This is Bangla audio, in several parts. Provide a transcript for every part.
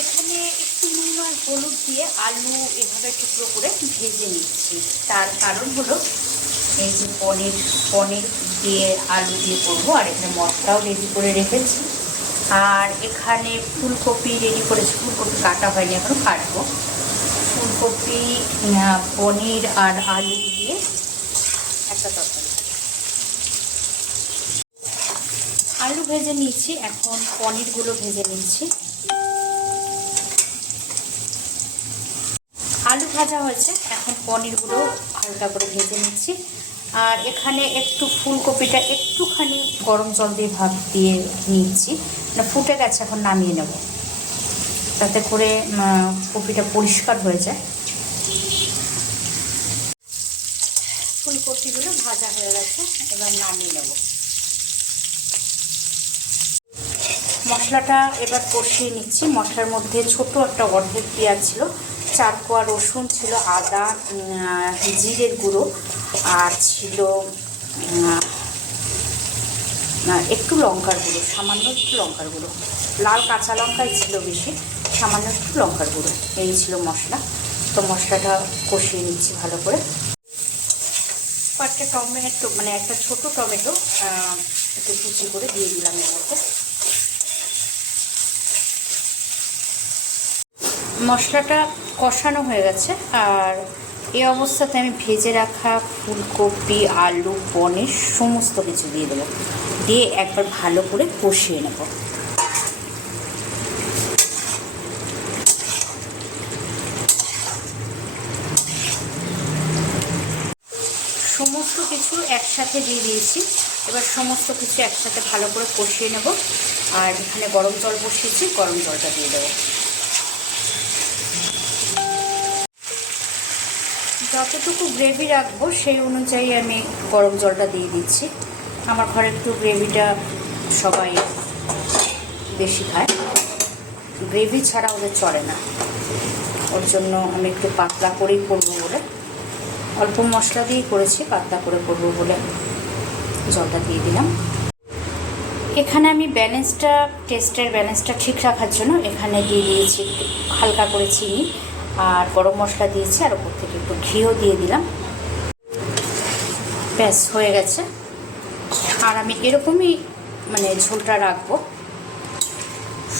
এখানে একটু নুন আর হলুদ দিয়ে আলু এভাবে টুকরো করে ভেজে নিচ্ছি। তার কারণ হলো এই যে পনির পনির দিয়ে আলু দিয়ে করব, আর এখানে মশলাও রেডি করে রেখেছি। আর এখানে ফুলকপি রেডি করেছি, ফুলকপি কাটা হয়নি, এখন কাটবো। ফুলকপি পনির আর আলু দিয়ে একটা তরকারি। আলু ভেজে নিচ্ছি, এখন পনিরগুলো ভেজে নিচ্ছি আলু ভাজা হয়েছে। এখন পনিরগুলো হালকা করে ভেজে নিচ্ছি। আর এখানে একটু ফুলকপিটা একটুখানি গরম জল দিয়ে ভাত দিয়ে নিচ্ছি। মানে ফুটে গেছে, এখন নামিয়ে নেব। তাতে করে কপিটা পরিষ্কার হয়ে যায়। ফুলকপিগুলো ভাজা হয়ে গেছে, এবার নামিয়ে নেব। মশলাটা এবার কষিয়ে নিচ্ছি। মশলার মধ্যে ছোট একটা অর্ধেক পেঁয়াজ ছিল চার কোয়া রসুন ছিল আদা জিরের গুঁড়ো আর ছিল একটু লঙ্কার গুঁড়ো, সামান্য একটু লঙ্কার গুঁড়ো। লাল কাঁচা লঙ্কাই ছিল বেশি, সামান্য একটু লঙ্কার গুঁড়ো, এই ছিল মশলা। তো মশলাটা কষিয়ে নিচ্ছি ভালো করে। কয়েকটা টমেটো মানে একটা ছোট টমেটো একটু কুচি করে দিয়ে দিলাম এর মধ্যে। মশলাটা কষানো হয়ে গেছে। আর এই অবস্থাতে আমি ভেজে রাখা ফুলকপি, আলু, পনির সমস্ত কিছু দিয়ে দেবো। দিয়ে একবার ভালো করে কষিয়ে নেব। সমস্ত কিছু একসাথে দিয়ে দিয়েছি। এবার সমস্ত কিছু একসাথে ভালো করে কষিয়ে নেব। আর এখানে গরম জল বসিয়েছি, গরম জলটা দিয়ে দেবো। যতটুকু গ্রেভি রাখব, সেই অনুযায়ী আমি গরম জলটা দিয়ে দিচ্ছি। আমার ঘরে একটু গ্রেভিটা সবাই বেশি খায়। গ্রেভি ছাড়া ওদের চলে না। ওর জন্য আমি একটু পাতলা করেই করব বলে। অল্প মশলা দিয়েই করেছি, পাতলা করে করব বলে জলটা দিয়ে দিলাম। এখানে আমি ব্যালেন্সটা, টেস্টের ব্যালেন্সটা ঠিক রাখার জন্য এখানে দিয়ে দিয়েছি হালকা করে চিনি। আর গরম মশলা দিয়েছি, আর ওপর থেকে একটু ঘিও দিয়ে দিলাম। ব্যাস, হয়ে গেছে। আর আমি এরকমই মানে ঝোলটা রাখব।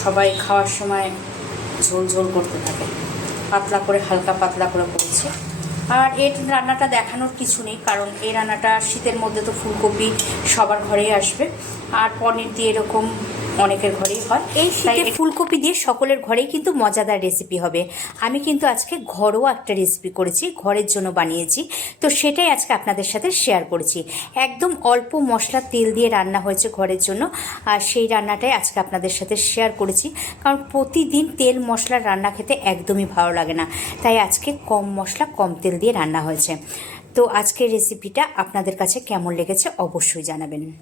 সবাই খাওয়ার সময় ঝোল ঝোল করতে থাকে। পাতলা করে, হালকা পাতলা করে করেছি। আর এর রান্নাটা দেখানোর কিছু নেই, কারণ এই রান্নাটা শীতের মধ্যে তো ফুলকপি সবার ঘরেই আসবে। আর পনির দিয়ে এরকম অনেকের ঘরেই হয়। এই শীতে ফুলকপি দিয়ে সকলের ঘরেই কিন্তু মজাদার রেসিপি হবে। আমি কিন্তু আজকে ঘরোয়া একটা রেসিপি করেছি ঘরের জন্য বানিয়েছি। তো সেটাই আজকে আপনাদের সাথে শেয়ার করেছি। একদম অল্প মশলা তেল দিয়ে রান্না হয়েছে ঘরের জন্য। আর সেই রান্নাটাই আজকে আপনাদের সাথে শেয়ার করেছি। কারণ প্রতিদিন তেল মশলার রান্না খেতে একদমই ভালো লাগে না। তাই আজকে কম মশলা কম তেল দিয়ে রান্না হয়েছে। তো আজকের রেসিপিটা আপনাদের কাছে কেমন লেগেছে অবশ্যই জানাবেন।